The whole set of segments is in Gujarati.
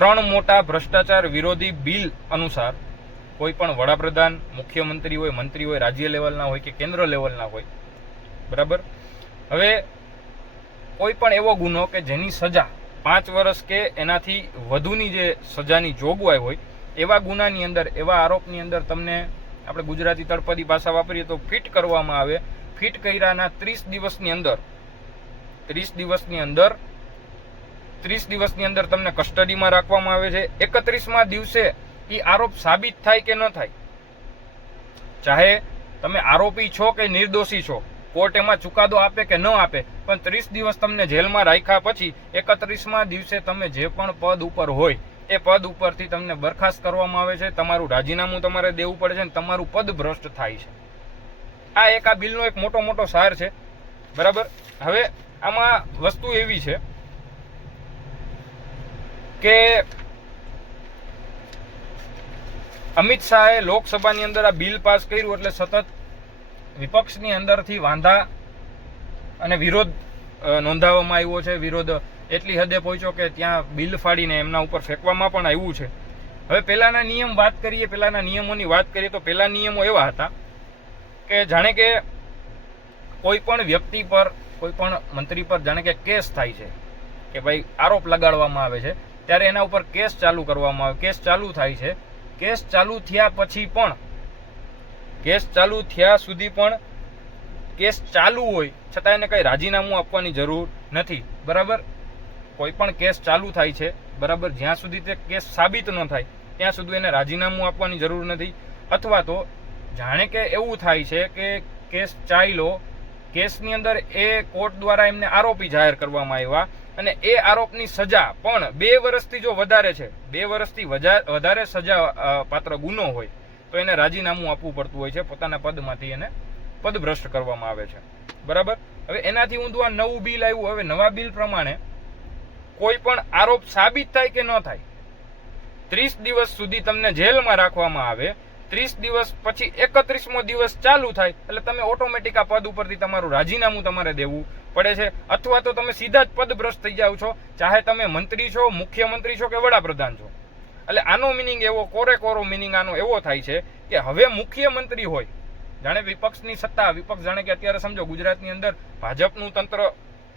ત્રણ મોટા ભ્રષ્ટાચાર વિરોધી બિલ અનુસાર કોઈ પણ વડાપ્રધાન, મુખ્યમંત્રી હોય, મંત્રી હોય, રાજ્ય લેવલના હોય કે કેન્દ્ર લેવલના હોય, બરાબર, હવે કોઈ પણ એવો ગુનો કે જેની સજા 5 વર્ષ કે એનાથી વધુની જે સજાની જોગવાઈ હોય એવા ગુનાની અંદર, એવા આરોપની અંદર તમને આપણે ગુજરાતી તળપદી ભાષા વાપરીએ તો ફિટ કરવામાં આવે. ફિટ કર્યાના 30 દિવસની અંદર તમને કસ્ટડીમાં રાખવામાં આવે છે. 31મા દિવસે એ આરોપ સાબિત થાય કે ન થાય, ચાહે તમે આરોપી છો કે નિર્દોષી છો, કોર્ટ એમાં ચુકાદો આપે કે ન આપે, પણ 30 દિવસ તમને જેલમાં રાખ્યા પછી 31મા દિવસે તમે જે પણ પદ ઉપર હોય એ પદ ઉપરથી તમને બરખાસ્ત કરવામાં આવે છે. તમારું રાજીનામું તમારે દેવું પડે છે અને તમારું પદ ભ્રષ્ટ થાય છે. આ બિલનો એક મોટો સાર છે, બરાબર. હવે આમાં વસ્તુ એવી છે કે અમિત શાહે લોકસભાની અંદર આ બિલ પાસ કર્યું એટલે સતત વિપક્ષની અંદરથી વાંધા અને વિરોધ નોંધાવવામાં આવ્યો છે. વિરોધ એટલી હદે પહોંચ્યો કે ત્યાં બિલ ફાડીને એમના ઉપર ફેંકવામાં પણ આવ્યું છે. હવે પહેલાના નિયમોની વાત કરીએ તો પહેલા નિયમો એવા હતા કે જાણે કે કોઈ પણ વ્યક્તિ પર, કોઈ પણ મંત્રી પર જાણે કે કેસ થાય છે કે ભાઈ આરોપ લગાડવામાં આવે છે, ત્યારે એના ઉપર કેસ ચાલુ કરવામાં આવે. કેસ ચાલુ થાય છે. કેસ ચાલુ થયા પછી પણ, કેસ ચાલુ થયા સુધી પણ કેસ ચાલુ હોય છતાં એને કઈ રાજીનામું આપવાની જરૂર નથી, બરાબર. કોઈ પણ કેસ ચાલુ થાય છે, બરાબર, જ્યાં સુધી તે કેસ સાબિત ન થાય ત્યાં સુધી એને રાજીનામું આપવાની જરૂર નથી. અથવા તો જાણે કે એવું થાય છે કે કેસ ચાલ્યો, કેસની અંદર એ કોર્ટ દ્વારા એમને આરોપી જાહેર કરવામાં આવ્યા અને એ આરોપની સજા પણ 2 વર્ષથી જો વધારે છે, 2 વર્ષથી વધારે સજા પાત્ર ગુનો હોય તો એને રાજીનામું આપવું પડતું હોય છે. પોતાના પદમાંથી એને પદભ્રષ્ટ કરવામાં આવે છે, બરાબર. હવે એનાથી ઊંધું આ નવું બિલ આવ્યું. હવે નવા બિલ પ્રમાણે કોઈ પણ આરોપ સાબિત થાય કે ન થાય, 30 દિવસ સુધી તમને જેલમાં રાખવામાં આવે. 30 દિવસ પછી 31મો દિવસ ચાલુ થાય એટલે તમે ઓટોમેટિક આ પદ ઉપરથી તમારું રાજીનામું તમારે દેવું પડે છે. અથવા તો તમે સીધા જ પદભ્રષ્ટ થઈ જાવ છો, ચાહે તમે મંત્રી છો, મુખ્યમંત્રી છો કે વડાપ્રધાન છો. એટલે આનો મિનિંગ એવો, કોરો મિનિંગ આનો એવો થાય છે કે હવે મુખ્યમંત્રી હોય, જાણે વિપક્ષની સત્તા, વિપક્ષ જાણે કે અત્યારે સમજો ગુજરાતની અંદર ભાજપનું તંત્ર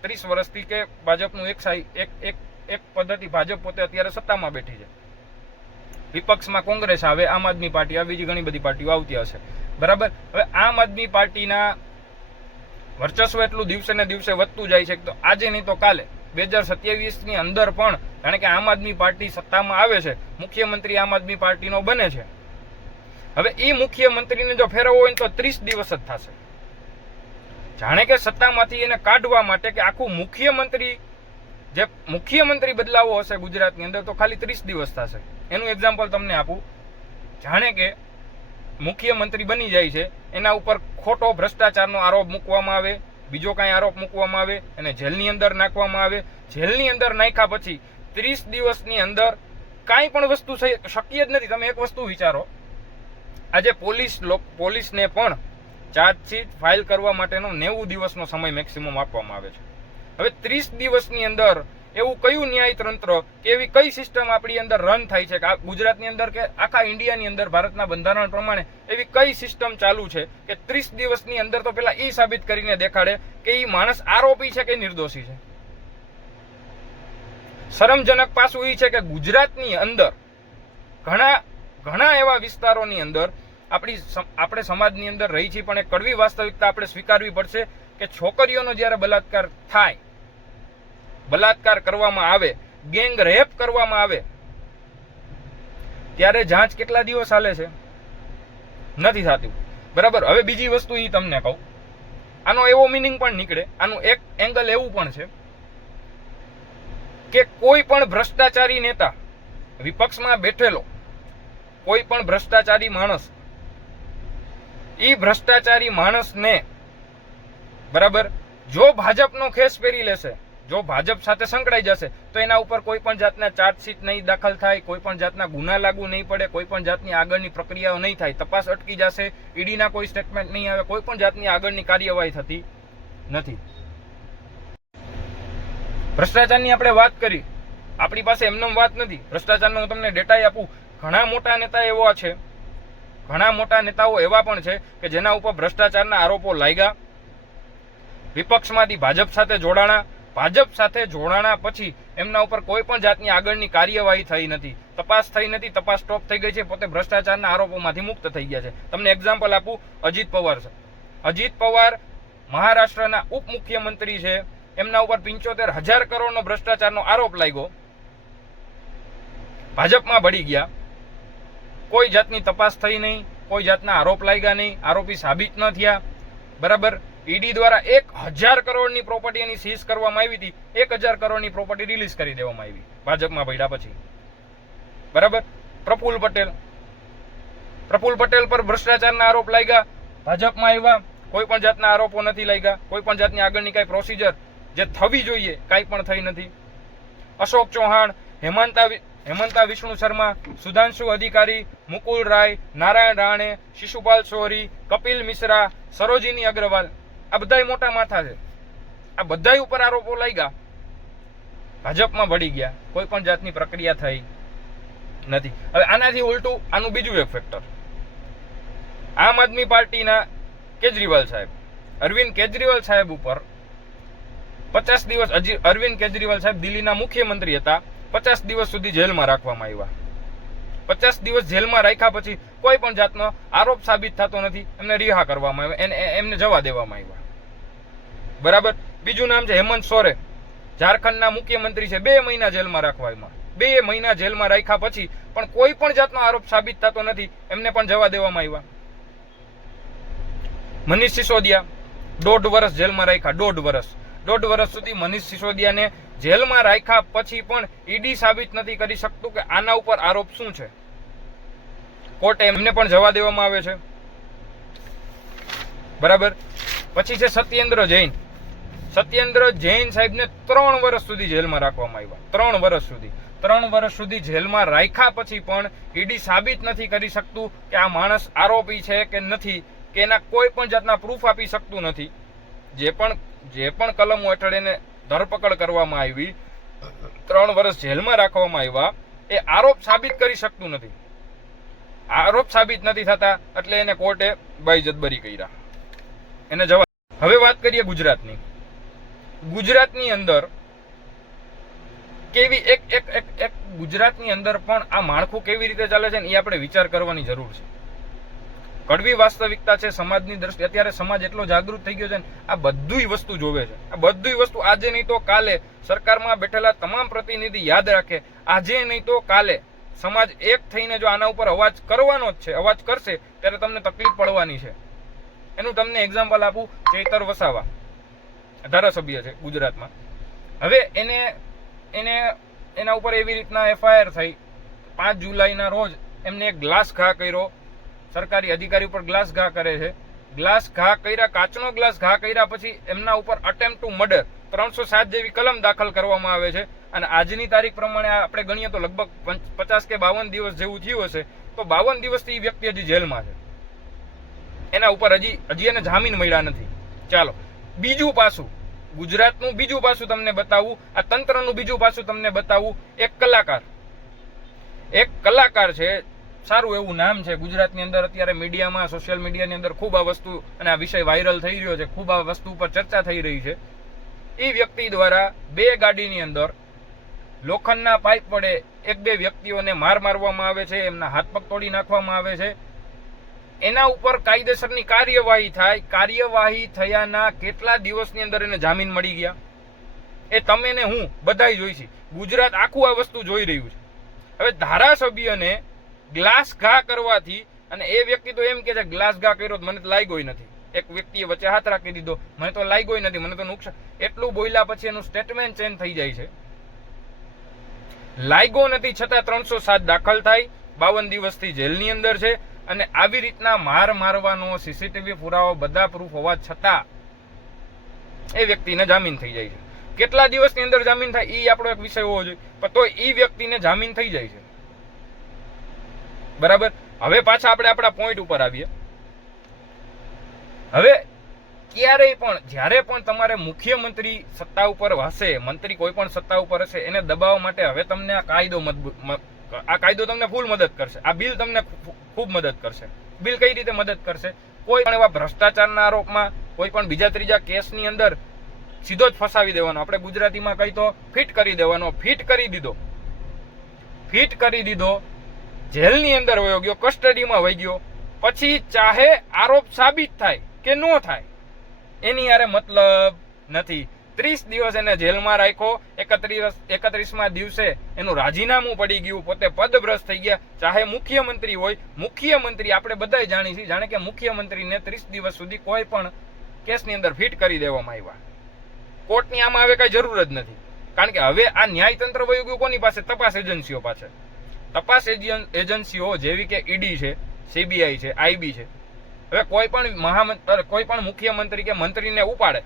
30 વર્ષથી કે ભાજપનું એક પદ્ધતિ, ભાજપ પોતે અત્યારે સત્તામાં બેઠી છે, વિપક્ષમાં કોંગ્રેસ આવે, આમ આદમી પાર્ટી આવે, બીજી ઘણી બધી પાર્ટીઓ આવતી હશે, બરાબર. હવે આમ આદમી પાર્ટીના વર્ચસ્વ એટલું દિવસે ને દિવસે વધતું જાય છે. તો આજે નહીં તો કાલે 2027ની અંદર પણ જાણે કે આમ આદમી પાર્ટી સત્તામાં આવે છે, મુખ્યમંત્રી આમ આદમી પાર્ટીનો બને છે. હવે એ મુખ્યમંત્રીને જો ફેરવવો હોય તો 30 દિવસ જ થશે. જાણે કે સત્તામાંથી એને કાઢવા માટે કે આખું મુખ્યમંત્રી બદલાવો હશે ગુજરાતની અંદર તો ખાલી 30 દિવસ થશે. એનું એક્ઝામ્પલ તમને આપું. જાણે કે મુખ્યમંત્રી બની જાય છે, એના ઉપર ખોટો ભ્રષ્ટાચારનો આરોપ મૂકવામાં આવે, બીજો કાંઈ આરોપ મૂકવામાં આવે, એને જેલની અંદર નાખવામાં આવે. જેલની અંદર નાખ્યા પછી 30 દિવસની અંદર કાંઈ પણ વસ્તુ શક્ય જ નથી. તમે એક વસ્તુ વિચારો, આજે પોલીસને પણ ચાર્જશીટ ફાઇલ કરવા માટેનો 90 દિવસનો સમય મેક્સિમમ આપવામાં આવે છે. હવે 30 દિવસની અંદર એવું કયું ન્યાય તંત્ર કે એવી કઈ સિસ્ટમ આપણી અંદર રન થાય છે કે ગુજરાતની અંદર કે આખા ઇન્ડિયાની અંદર ભારતના બંધારણ પ્રમાણે એવી કઈ સિસ્ટમ ચાલુ છે કે 30 દિવસની અંદર તો પેલા એ સાબિત કરીને દેખાડે કે એ માણસ આરોપી છે કે નિર્દોષી છે. શરમજનક પાસું એ છે કે ગુજરાતની અંદર ઘણા એવા વિસ્તારોની અંદર આપણે સમાજની અંદર રહી છીએ, પણ એક કડવી વાસ્તવિકતા આપણે સ્વીકારવી પડશે કે છોકરીઓનો જ્યારે બલાત્કાર થાય, બલાત્કાર કરવામાં આવે, ગેંગ રેપ કરવામાં આવે, ત્યારે જાંચ કેટલા દિવસ હાલે છે? નથી થતી, બરાબર. હવે બીજી વસ્તુ એ તમને કહું, આનો એવો મિનિંગ પણ નીકળે, આનું એક એંગલ એવું પણ છે કે કોઈ પણ ભ્રષ્ટાચારી નેતા, વિપક્ષમાં બેઠેલો કોઈ પણ ભ્રષ્ટાચારી માણસ, એ ભ્રષ્ટાચારી માણસને, બરાબર, જો ભાજપનો ખેસ પહેરી લેશે, જો ભાજપ સાથે સંકળાઈ જશે તો એના ઉપર કોઈ પણ જાતના ચાર્જશીટ નહીં દાખલ થાય, કોઈ પણ જાતના ગુના લાગુ નહીં પડે, કોઈ પણ જાતની આગળની પ્રક્રિયાઓ નહીં થાય, તપાસ અટકી જશે, ઈડીના કોઈ સ્ટેટમેન્ટ નહીં આવે, કોઈ પણ જાતની આગળની કાર્યવાહી થતી નથી. ભ્રષ્ટાચારની આપણે વાત કરી આપણી પાસે એમનેમ વાત નથી. ભ્રષ્ટાચારનો હું તમને ડેટા આપું. ઘણા મોટા નેતા એવા છે, ઘણા મોટા નેતાઓ એવા પણ છે કે જેના ઉપર ભ્રષ્ટાચારના આરોપો લાગ્યા. વિપક્ષમાંથી ભાજપ સાથે જોડાણા, ભાજપ સાથે જોડાણા પછી એમના ઉપર કોઈ પણ જાતની આગળની કાર્યવાહી થઈ નથી, તપાસ થઈ નથી, તપાસ સ્ટોપ થઈ ગઈ છે, પોતે ભ્રષ્ટાચારના આરોપોમાંથી મુક્ત થઈ ગયા છે. તમને એક્ઝામ્પલ આપું, અજીત પવાર છે. અજીત પવાર મહારાષ્ટ્રના ઉપમુખ્યમંત્રી છે, એમના ઉપર 75,000 કરોડનો ભ્રષ્ટાચારનો આરોપ લાગ્યો, ભાજપમાં ભળી ગયા, કોઈ જાતની તપાસ થઈ નહીં, કોઈ જાતના આરોપ લાગ્યા નહીં, આરોપી સાબિત ન થયા. બરાબર. ઈડી દ્વારા 1,000 કરોડની પ્રોપર્ટી એની સીઝ કરવામાં આવી હતી, 1,000 કરોડની પ્રોપર્ટી રિલીઝ કરી દેવામાં આવી ભાજપમાં ભળ્યા પછી. બરાબર. પ્રફુલ્લ પટેલ પર ભ્રષ્ટાચારના આરોપ લાગ્યા, ભાજપમાં આવ્યા, કોઈ પણ જાતના આરોપો નથી લાગ્યા, કોઈ પણ જાતની આગળની કઈ પ્રોસિજર જે થવી જોઈએ કાંઈ પણ થઈ નથી. અશોક ચૌહાણ, હેમંતા વિષ્ણુ શર્મા, સુધાંશુ અધિકારી, મુકુલ રાય, નારાયણ રાણે, શિશુપાલ સોરી, કપિલ મિશ્રા, સરોજિની અગ્રવાલ, આ બધાય મોટા માથા છે. આ બધાય ઉપર આરોપો લાગ્યા, ભાજપમાં ભળી ગયા, કોઈ પણ જાતની પ્રક્રિયા થઈ નથી. હવે આનાથી ઉલટું આનું બીજું એક ફેક્ટર, આમ આદમી પાર્ટીના કેજરીવાલ સાહેબ, અરવિંદ કેજરીવાલ સાહેબ ઉપર 50 દિવસ, અરવિંદ કેજરીવાલ સાહેબ દિલ્હીના મુખ્યમંત્રી હતા, 50 દિવસ સુધી જેલમાં રાખવામાં આવ્યા. 50 દિવસ જેલમાં રાખ્યા પછી કોઈ પણ જાતનો આરોપ સાબિત થતો નથી, એમને રિહા કરવામાં આવ્યા, એમને જવા દેવામાં આવ્યા. બરાબર. બીજું નામ છે હેમંત સોરેન, ઝારખંડના મુખ્યમંત્રી છે, 2 મહિના જેલમાં રાખવામાં, 2 મહિના જેલમાં રાખ્યા પછી પણ કોઈ પણ જાતનો આરોપ સાબિત થતો નથી, એમને પણ જવા દેવામાં આવ્યા. મનીષ સિસોદિયા 1.5 વર્ષ જેલમાં રાખ્યા, 1.5 વર્ષ સુધી મનીષ સિસોદિયાને જેલમાં રાખ્યા પછી પણ ઈડી સાબિત નથી કરી શકતું કે આના ઉપર આરોપ શું છે. કોર્ટે એમને પણ જવા દેવામાં આવે છે. બરાબર. પછી છે સત્યેન્દ્ર જૈન સાહેબને 3 વર્ષ સુધી જેલમાં રાખવામાં આવ્યા, 3 વર્ષ સુધી જેલમાં રાખ્યા પછી પણ ઈડી સાબિત નથી કરી શકતું કે આ માણસ આરોપી છે કે નથી, કે એના કોઈ પણ જાતના પ્રૂફ આપી શકતું નથી. જે પણ કલમો હેઠળ એને ધરપકડ કરવામાં આવી, 3 વર્ષ જેલમાં રાખવામાં આવ્યા, એ આરોપ સાબિત કરી શકતું નથી. આરોપ સાબિત નથી થતા એટલે એને કોર્ટે બાઈજતબરી કર્યા, એને જવા. હવે વાત કરીએ ગુજરાતની અંદર કેવી એક ગુજરાતની અંદર પણ આ માળખું કેવી રીતે ચાલે છે ને એ આપણે વિચાર કરવાની જરૂર છે. કડવી વાસ્તવિકતા છે સમાજની દ્રષ્ટિએ. અત્યારે સમાજ એટલો જાગૃત થઈ ગયો છે ને, આ બધુંય વસ્તુ જોવે છે. આ બધુંય વસ્તુ આજે નહીં તો કાલે સરકારમાં બેઠેલા તમામ પ્રતિનિધિ યાદ રાખે, આજે નહીં તો કાલે સમાજ એક થઈને જો આના ઉપર અવાજ કરવાનો જ છે, અવાજ કરશે ત્યારે તમને તકલીફ પડવાની છે. એનું તમને એક્ઝામ્પલ આપું, ચૈતર વસાવા ધારાસભ્ય છે ગુજરાતમાં. હવે એના ઉપર એવી રીતના એફઆઈઆર થઈ, 5 જુલાઈના રોજ એમને એક ગ્લાસ ઘા કર્યો, સરકારી અધિકારી ઉપર ગ્લાસ ઘા કરે છે, ગ્લાસ ઘા કર્યા, કાચનો ગ્લાસ ઘા કર્યા પછી એમના ઉપર અટેમ્પ્ટ ટુ મર્ડર 307 જેવી કલમ દાખલ કરવામાં આવે છે. અને આજની તારીખ પ્રમાણે આપણે ગણીએ તો લગભગ 50 કે 52 દિવસ જેવું થયું હશે, તો 52 દિવસથી એ વ્યક્તિ હજી જેલમાં છે. એના ઉપર હજી એને જામીન મળ્યા નથી. ચાલો બીજું પાસું, ગુજરાતનું બીજું પાસું તમને બતાવું, આ તંત્રનું બીજું પાસું તમને બતાવું. એક કલાકાર છે, સારું એવું નામ છે ગુજરાતની અંદર, અત્યારે મીડિયામાં, સોશિયલ મીડિયાની અંદર ખૂબ આ વસ્તુ અને આ વિષય વાયરલ થઈ રહ્યો છે, ખૂબ આ વસ્તુ ઉપર ચર્ચા થઈ રહી છે. એ વ્યક્તિ દ્વારા 2 ગાડીની અંદર લોખંડના પાઇપ વડે 1-2 વ્યક્તિઓને મારવામાં આવે છે, એમના હાથ પગ તોડી નાખવામાં આવે છે. એના ઉપર કાયદેસરની કાર્યવાહી થાય, કાર્યવાહી થયાના કેટલા દિવસની અંદર એને જામીન મળી ગયા, એ તમે ને હું બધાય જોઈ છે. ગુજરાત આખું આ વસ્તુ જોઈ રહ્યું છે. હવે ધારાસભ્યને ગ્લાસ ઘા કરવાથી, અને એ વ્યક્તિ તો એમ કે છે ગ્લાસ ઘા કર્યો મને તો લાગ્યો નથી, એક વ્યક્તિએ વચ્ચે હાથ રાખી દીધો, મને તો લાગ્યો નથી, મને તો નુકસાન, એટલું બોલ્યા પછી એનું સ્ટેટમેન્ટ ચેન્જ થઈ જાય છે. લાગ્યો નથી છતાં 307 દાખલ થાય, 52 દિવસથી જેલની અંદર છે. અને આવી રીતના મારવાનો સીસીટીવી પુરાવો બધા પ્રૂફ હોવા છતાં એ વ્યક્તિને જામીન થઈ જાય છે. કેટલા દિવસની અંદર જામીન થાય એ આપણો એક વિષય હોવો જોઈએ, પણ તો એ વ્યક્તિને જામીન થઈ જાય છે. બરાબર. હવે પાછા આપણે આપણા પોઈન્ટ ઉપર આવીએ. હવે ક્યારેય પણ જ્યારે પણ તમારે મુખ્યમંત્રી સત્તા ઉપર હશે, મંત્રી કોઈ પણ સત્તા ઉપર હશે, એને દબાવવા માટે હવે તમને આ કાયદો તમને ફૂલ મદદ કરશે. આ બિલ તમને ખૂબ મદદ કરશે. બિલ કઈ રીતે મદદ કરશે? કોઈ પણ એવા ભ્રષ્ટાચારના આરોપમાં, કોઈ પણ બીજા ત્રીજા કેસની અંદર સીધો જ ફસાવી દેવાનો. આપણે ગુજરાતીમાં કહી તો ફિટ કરી દેવાનો. ફિટ કરી દીધો, જેલની અંદર વયો ગયો, કસ્ટડીમાં વહી ગયો. પછી ચાહે આરોપ સાબિત થાય કે ન થાય, એની યારે મતલબ નથી. 30 દિવસ એને જેલમાં રાખ્યો. 31મા દિવસે એનું રાજીનામું પડી ગયું, પોતે પદભ્રષ્ટ થઈ ગયા. ચાહે મુખ્યમંત્રી હોય, મુખ્યમંત્રી આપણે બધાય જાણીએ છીએ, જાણે કે મુખ્યમંત્રીને 30 દિવસ સુધી કોઈ પણ કેસની અંદર ફિટ કરી દેવામાં આવ્યા. કોર્ટની આમાં હવે કઈ જરૂર જ નથી, કારણ કે હવે આ ન્યાયતંત્ર વયું ગયું કોની પાસે? તપાસ એજન્સીઓ પાસે. તપાસ એજન્સીઓ જેવી કે ઈડી છે, સીબીઆઈ છે, આઈબી છે. હવે કોઈ પણ મુખ્યમંત્રી કે મંત્રીને ઉપાડે,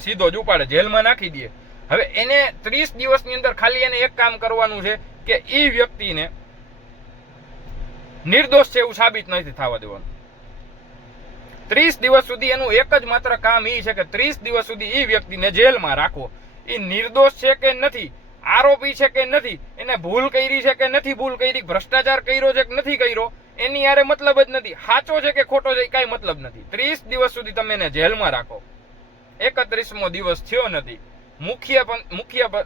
સીધો જ ઉપાડે, જેલમાં નાખી દે. હવે એને 30 દિવસની અંદર ખાલી એને એક કામ કરવાનું છે કે એ વ્યક્તિને નિર્દોષ છે એવું સાબિત નથી થવા દેવાનું. 30 દિવસ સુધી એનું એક જ માત્ર કામ એ છે કે 30 દિવસ સુધી એ વ્યક્તિને જેલમાં રાખવો. એ નિર્દોષ છે કે નથી, આરોપી છે કે નથી, એને ભૂલ કરી છે કે નથી ભૂલ કરી, ભ્રષ્ટાચાર કર્યો છે કે નથી કર્યો, એની યારે મતલબ જ નથી. સાચો છે કે ખોટો છે કઈ મતલબ નથી. 30 દિવસ સુધી તમે એને જેલમાં રાખો. 31મો દિવસ થયો નથી,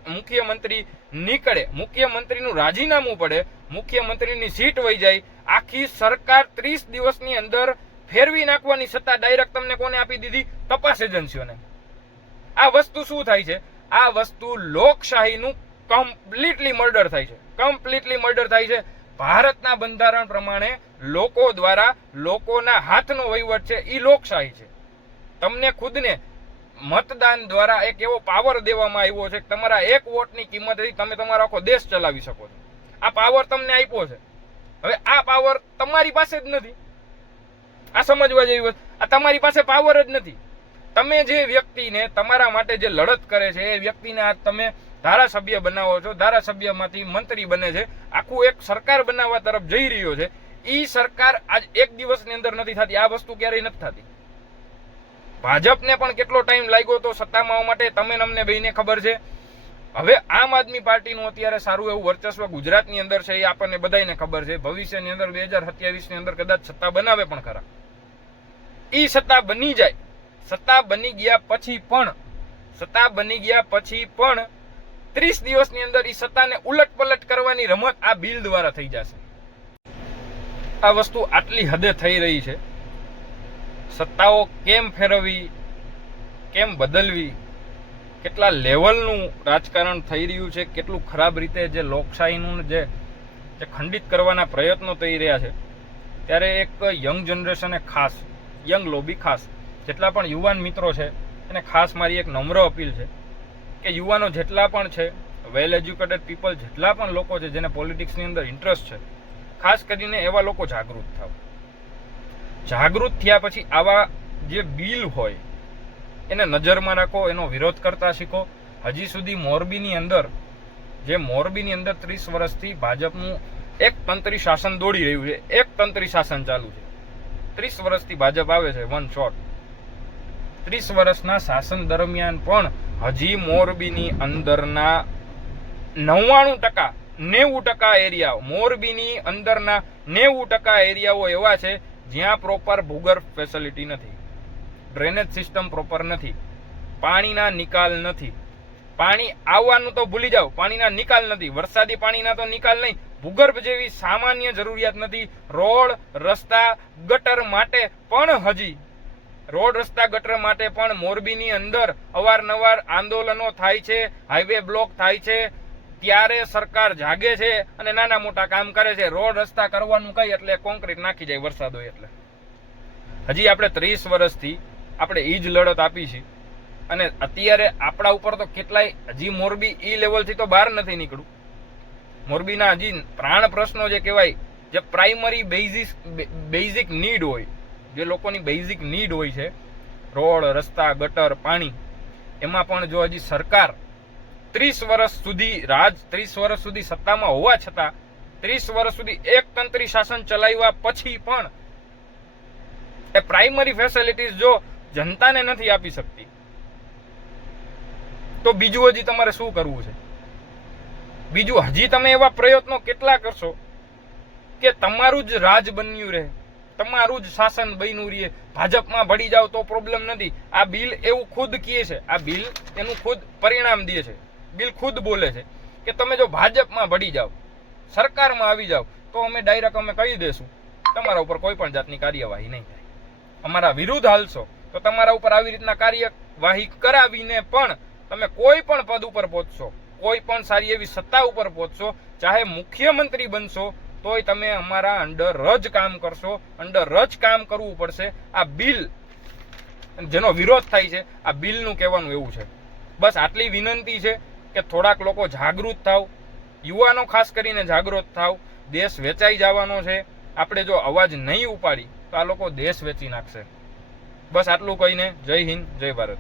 મુખ્યમંત્રી નીકળે, મુખ્યમંત્રીનું રાજીનામું પડે, મુખ્યમંત્રીની સીટ વહી જાય, આખી સરકાર 30 દિવસની અંદર ફેરવી નાખવાની સત્તા ડાયરેક્ટ તમને કોને આપી દીધી? તપાસ એજન્સીઓને. આ વસ્તુ શું થાય છે? આ વસ્તુ લોકશાહીનું કમ્પ્લીટલી મર્ડર થાય છે. ભારતના બંધારણ પ્રમાણે લોકો દ્વારા, લોકોના હાથનો વહીવટ છે, એ લોકશાહી છે. તમને ખુદને મતદાન દ્વારા એક એવો પાવર દેવામાં આવ્યો છે કે તમારા એક વોટની કિંમતથી તમે તમારો આખો દેશ ચલાવી શકો છો. આ પાવર તમને આપ્યો છે. હવે આ પાવર તમારી પાસે જ નથી. આ સમજવા જેવી વસ્તુ. આ તમારી પાસે પાવર જ નથી. તમે જે વ્યક્તિને તમારા માટે જે લડત કરે છે એ વ્યક્તિને આજ તમે ધારાસભ્ય બનાવો છો, ધારાસભ્યમાંથી મંત્રી બને છે, આખું એક સરકાર બનાવવા તરફ જઈ રહ્યો છે. એ સરકાર આજ એક દિવસની અંદર નથી થતી. આ વસ્તુ ક્યારેય નથી થતી. ભાજપને પણ કેટલો ટાઈમ લાગ્યો તો સત્તામાં આવવા માટે, તમે અમને બેને ખબર છે. હવે આમ આદમી પાર્ટીનું અત્યારે સારું એવું વર્ચસ્વ ગુજરાતની અંદર છે, એ આપણને બધાને ખબર છે. ભવિષ્યની અંદર 2027ની અંદર કદાચ સત્તા બનાવે પણ ખરા. એ સત્તા બની જાય. સત્તા બની ગયા પછી પણ 30 દિવસની અંદર એ સત્તાને ઉલટપલટ કરવાની રમત આ બિલ દ્વારા થઈ જશે. આ વસ્તુ આટલી હદે થઈ રહી છે. સત્તાઓ કેમ ફેરવવી, કેમ બદલવી, કેટલા લેવલનું રાજકારણ થઈ રહ્યું છે, કેટલું ખરાબ રીતે જે લોકશાહીનું જે ખંડિત કરવાના પ્રયત્નો થઈ રહ્યા છે. ત્યારે એક યંગ જનરેશને ખાસ, યંગ લોબી ખાસ, જેટલા પણ યુવાન મિત્રો છે એને ખાસ મારી એક નમ્ર અપીલ છે કે યુવાનો જેટલા પણ છે, વેલ એજ્યુકેટેડ પીપલ જેટલા પણ લોકો છે જેને પોલિટિક્સની અંદર ઇન્ટરેસ્ટ છે, ખાસ કરીને એવા લોકો જાગૃત થાવ. જાગૃત થયા પછી આવા જે બિલ હોય એને નજરમાં રાખો, એનો વિરોધ કરતા શીખો. હજી સુધી મોરબીની અંદર 30 વર્ષથી ભાજપનું એક તંત્રી શાસન દોડી રહ્યું છે, એક તંત્રી શાસન ચાલુ છે. 30 વર્ષથી ભાજપ આવે છે, વન શોટ. 30 વર્ષના શાસન દરમિયાન પણ હજી મોરબીની અંદરના 90% એરિયાઓ, મોરબીની અંદરના 90% એરિયાઓ એવા છે જ્યાં પ્રોપર ભૂગર્ભ ફેસિલિટી નથી, ડ્રેનેજ સિસ્ટમ પ્રોપર નથી, પાણીના નિકાલ નથી. પાણી આવવાનું તો ભૂલી જાઓ, પાણીના નિકાલ નથી. વરસાદી પાણીના તો નિકાલ નહીં, ભૂગર્ભ જેવી સામાન્ય જરૂરિયાત નથી. રોડ રસ્તા ગટર માટે પણ મોરબીની અંદર અવારનવાર આંદોલનો થાય છે, હાઈવે બ્લોક થાય છે. ત્યારે સરકાર જાગે છે અને નાના મોટા કામ કરે છે. રોડ રસ્તા કરવાનું કઈ એટલે કોન્ક્રીટ નાખી જાય વરસાદ હોય એટલે. હજી આપણે 30 વર્ષથી આપણે એ જ લડત આપી છે અને અત્યારે આપણા ઉપર તો કેટલાય, હજી મોરબી ઈ લેવલથી તો બહાર નથી નીકળ્યું. મોરબીના હજી પ્રાણ પ્રશ્નો જે કહેવાય, જે પ્રાઇમરી બેઝિક નીડ હોય, જે લોકોની બેઝિક નીડ હોય છે, રોડ રસ્તા ગટર પાણી, એમાં પણ જો હજી સરકાર 30 વર્ષ સુધી સત્તામાં હોવા છતાં 30 વર્ષ સુધી એક તંત્રી શાસન ચલાવ્યા પછી પણ એ પ્રાઇમરી ફેસિલિટીઝ જો જનતાને નથી આપી શકતી, તો બીજું હજી તમારે શું કરવું છે? બીજું હજી તમે એવા પ્રયત્નો કેટલા કરશો કે તમારું જ રાજ બન્યું રહે, તમારું જ શાસન બન્યું રહે, ભાજપમાં ભળી જાવ તો પ્રોબ્લેમ નથી. આ બિલ એવું ખુદ કહે છે, આ બિલ એનું ખુદ પરિણામ દે છે. બિલ ખુદ બોલે છે કે તમે જો ભાજપમાં ભળી જાવ, સરકારમાં આવી જાવ, તો અમે ડાયરેક્ટ અમે કહી દેશું તમારા ઉપર કોઈ પણ જાતની કાર્યવાહી નહીં થાય. અમારા વિરુદ્ધ હાલશો તો તમારા ઉપર આવી રીતના કાર્યવાહી કરાવીને પણ તમે કોઈ પણ પદ ઉપર પહોંચશો, કોઈ પણ સારી એવી સત્તા ઉપર પહોંચશો, ચાહે મુખ્યમંત્રી બનશો, તોય તમે અમારા અંડર જ કામ કરશો, અંડર જ કામ કરવું પડશે. આ બિલ જેનો વિરોધ થાય છે, આ બિલનું કહેવાનું એવું છે. બસ આટલી વિનંતી છે કે થોડાક લોકો જાગૃત થાવ, યુવાનો ખાસ કરીને જાગૃત થાવ. દેશ વેચાઈ જવાનો છે. આપણે જો અવાજ નહીં ઉપાડી તો આ લોકો દેશ વેચી નાખશે. બસ આટલું કહીને જય હિન્દ, જય ભારત.